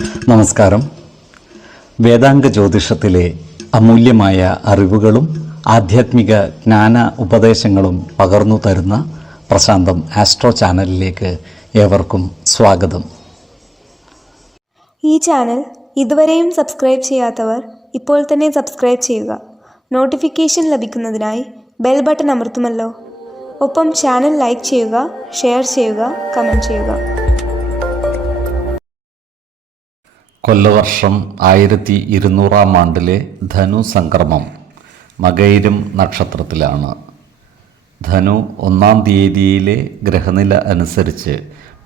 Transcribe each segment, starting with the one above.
നമസ്കാരം. വേദാംഗ ജ്യോതിഷത്തിലെ അമൂല്യമായ അറിവുകളും ആധ്യാത്മിക ജ്ഞാന ഉപദേശങ്ങളും പകർന്നു തരുന്ന പ്രശാന്തം ആസ്ട്രോ ചാനലിലേക്ക് ഏവർക്കും സ്വാഗതം. ഈ ചാനൽ ഇതുവരെയും സബ്സ്ക്രൈബ് ചെയ്യാത്തവർ ഇപ്പോൾ തന്നെ സബ്സ്ക്രൈബ് ചെയ്യുക. നോട്ടിഫിക്കേഷൻ ലഭിക്കുന്നതിനായി ബെൽ ബട്ടൺ അമർത്തുമല്ലോ. ഒപ്പം ചാനൽ ലൈക്ക് ചെയ്യുക, ഷെയർ ചെയ്യുക, കമൻറ്റ് ചെയ്യുക. കൊല്ലവർഷം 1200 ആണ്ടിലെ ധനു സംക്രമം മകയിരം നക്ഷത്രത്തിലാണ്. ധനു 1-ാം തീയതിയിലെ ഗ്രഹനില അനുസരിച്ച്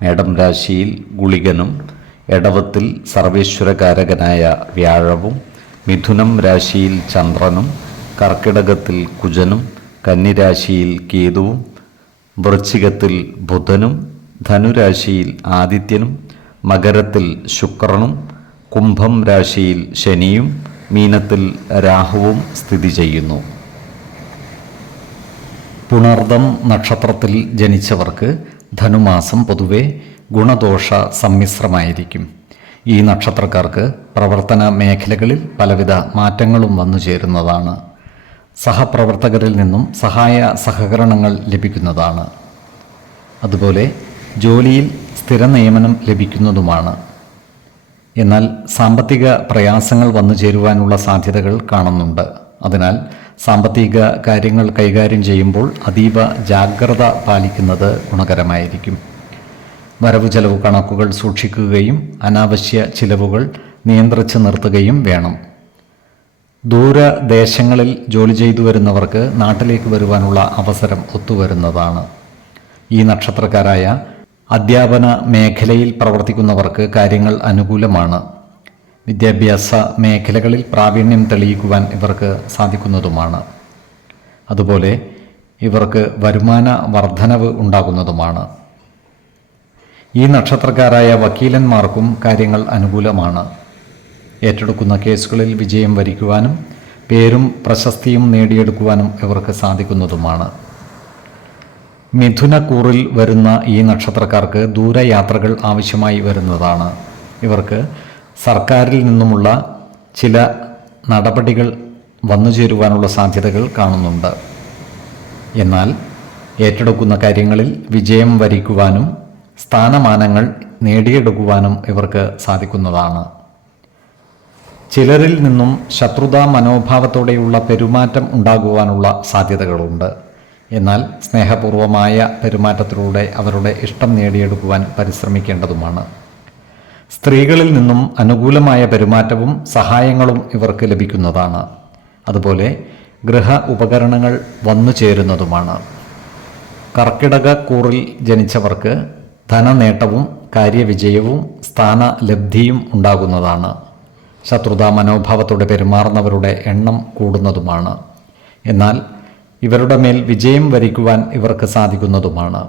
മേടം രാശിയിൽ ഗുളികനും, എടവത്തിൽ സർവേശ്വരകാരകനായ വ്യാഴവും, മിഥുനം രാശിയിൽ ചന്ദ്രനും, കർക്കിടകത്തിൽ കുജനും, കന്നിരാശിയിൽ കേതുവും, വൃശ്ചികത്തിൽ ബുധനും, ധനുരാശിയിൽ ആദിത്യനും, മകരത്തിൽ ശുക്രനും, കുംഭം രാശിയിൽ ശനിയും, മീനത്തിൽ രാഹുവും സ്ഥിതി ചെയ്യുന്നു. പുണർദം നക്ഷത്രത്തിൽ ജനിച്ചവർക്ക് ധനുമാസം പൊതുവെ ഗുണദോഷ സമ്മിശ്രമായിരിക്കും. ഈ നക്ഷത്രക്കാർക്ക് പ്രവർത്തന മേഖലകളിൽ പലവിധ മാറ്റങ്ങളും വന്നു ചേരുന്നതാണ്. സഹപ്രവർത്തകരിൽ നിന്നും സഹായ സഹകരണങ്ങൾ ലഭിക്കുന്നതാണ്. അതുപോലെ ജോലിയിൽ സ്ഥിര നിയമനം ലഭിക്കുന്നതുമാണ്. എന്നാൽ സാമ്പത്തിക പ്രയാസങ്ങൾ വന്നു ചേരുവാനുള്ള സാധ്യതകൾ കാണുന്നുണ്ട്. അതിനാൽ സാമ്പത്തിക കാര്യങ്ങൾ കൈകാര്യം ചെയ്യുമ്പോൾ അതീവ ജാഗ്രത പാലിക്കുന്നത് ഗുണകരമായിരിക്കും. വരവ് ചെലവ് കണക്കുകൾ സൂക്ഷിക്കുകയും അനാവശ്യ ചിലവുകൾ നിയന്ത്രിച്ച് നിർത്തുകയും വേണം. ദൂരദേശങ്ങളിൽ ജോലി ചെയ്തു വരുന്നവർക്ക് നാട്ടിലേക്ക് വരുവാനുള്ള അവസരം ഒത്തുവരുന്നതാണ്. ഈ നക്ഷത്രക്കാരായ അധ്യാപന മേഖലയിൽ പ്രവർത്തിക്കുന്നവർക്ക് കാര്യങ്ങൾ അനുകൂലമാണ്. വിദ്യാഭ്യാസ മേഖലകളിൽ പ്രാവീണ്യം തെളിയിക്കുവാൻ ഇവർക്ക് സാധിക്കുന്നതുമാണ്. അതുപോലെ ഇവർക്ക് വരുമാന വർധനവ് ഉണ്ടാകുന്നതുമാണ്. ഈ നക്ഷത്രക്കാരായ വക്കീലന്മാർക്കും കാര്യങ്ങൾ അനുകൂലമാണ്. ഏറ്റെടുക്കുന്ന കേസുകളിൽ വിജയം വരിക്കുവാനും പേരും പ്രശസ്തിയും നേടിയെടുക്കുവാനും ഇവർക്ക് സാധിക്കുന്നതുമാണ്. മിഥുനക്കൂറിൽ വരുന്ന ഈ നക്ഷത്രക്കാർക്ക് ദൂരയാത്രകൾ ആവശ്യമായി വരുന്നതാണ്. ഇവർക്ക് സർക്കാരിൽ നിന്നുമുള്ള ചില നടപടികൾ വന്നു ചേരുവാനുള്ള സാധ്യതകൾ കാണുന്നുണ്ട്. എന്നാൽ ഏറ്റെടുക്കുന്ന കാര്യങ്ങളിൽ വിജയം വരിക്കുവാനും സ്ഥാനമാനങ്ങൾ നേടിയെടുക്കുവാനും ഇവർക്ക് സാധിക്കുന്നതാണ്. ചിലരിൽ നിന്നും ശത്രുതാ മനോഭാവത്തോടെയുള്ള പെരുമാറ്റം ഉണ്ടാകുവാനുള്ള സാധ്യതകളുണ്ട്. എന്നാൽ സ്നേഹപൂർവമായ പെരുമാറ്റത്തിലൂടെ അവരുടെ ഇഷ്ടം നേടിയെടുക്കുവാൻ പരിശ്രമിക്കേണ്ടതുമാണ്. സ്ത്രീകളിൽ നിന്നും അനുകൂലമായ പെരുമാറ്റവും സഹായങ്ങളും ഇവർക്ക് ലഭിക്കുന്നതാണ്. അതുപോലെ ഗൃഹ ഉപകരണങ്ങൾ വന്നു ചേരുന്നതുമാണ്. കർക്കിടകക്കൂറിൽ ജനിച്ചവർക്ക് ധനനേട്ടവും കാര്യവിജയവും സ്ഥാനലബ്ധിയും ഉണ്ടാകുന്നതാണ്. ശത്രുതാ മനോഭാവത്തോടെ പെരുമാറുന്നവരുടെ എണ്ണം കൂടുന്നതുമാണ്. എന്നാൽ ഇവരുടെ മേൽ വിജയം വരിക്കുവാൻ ഇവർക്ക് സാധിക്കുന്നതുമാണ്.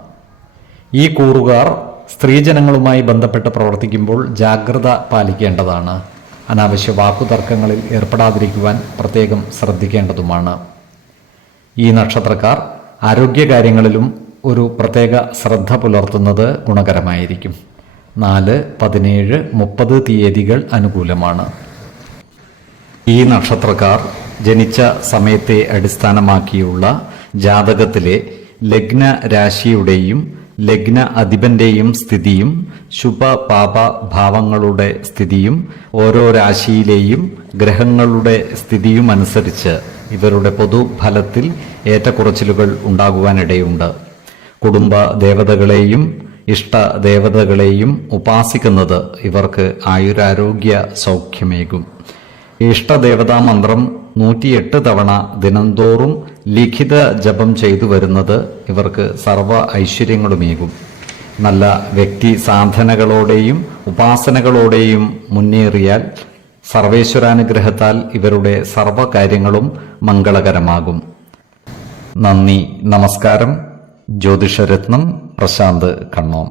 ഈ കൂറുകാർ സ്ത്രീജനങ്ങളുമായി ബന്ധപ്പെട്ട് പ്രവർത്തിക്കുമ്പോൾ ജാഗ്രത പാലിക്കേണ്ടതാണ്. അനാവശ്യ വാക്കുതർക്കങ്ങളിൽ ഏർപ്പെടാതിരിക്കുവാൻ പ്രത്യേകം ശ്രദ്ധിക്കേണ്ടതുമാണ്. ഈ നക്ഷത്രക്കാർ ആരോഗ്യകാര്യങ്ങളിലും ഒരു പ്രത്യേക ശ്രദ്ധ പുലർത്തുന്നത് ഗുണകരമായിരിക്കും. 4, 17, 30 തീയതികൾ അനുകൂലമാണ്. ഈ നക്ഷത്രക്കാർ ജനിച്ച സമയത്തെ അടിസ്ഥാനമാക്കിയുള്ള ജാതകത്തിലെ ലഗ്ന രാശിയുടെയും ലഗ്ന അധിപന്റെയും സ്ഥിതിയും ശുഭപാപ ഭാവങ്ങളുടെ സ്ഥിതിയും ഓരോ രാശിയിലെയും ഗ്രഹങ്ങളുടെ സ്ഥിതിയും അനുസരിച്ച് ഇവരുടെ പൊതുഫലത്തിൽ ഏറ്റക്കുറച്ചിലുകൾ ഉണ്ടാകുവാനിടയുണ്ട്. കുടുംബ ദേവതകളെയും ഇഷ്ട ദേവതകളെയും ഉപാസിക്കുന്നത് ഇവർക്ക് ആയുരാരോഗ്യ സൗഖ്യമേകും. ഇഷ്ടദേവതാ മന്ത്രം 108 തവണ ദിനംതോറും ലിഖിത ജപം ചെയ്തു വരുന്നത് ഇവർക്ക് സർവ ഐശ്വര്യങ്ങളുമേകും. നല്ല വ്യക്തി സാധനകളോടെയും ഉപാസനകളോടെയും മുന്നേറിയാൽ സർവേശ്വരാനുഗ്രഹത്താൽ ഇവരുടെ സർവകാര്യങ്ങളും മംഗളകരമാകും. നന്ദി, നമസ്കാരം. ജ്യോതിഷരത്നം പ്രശാന്ത് കണ്ണോം.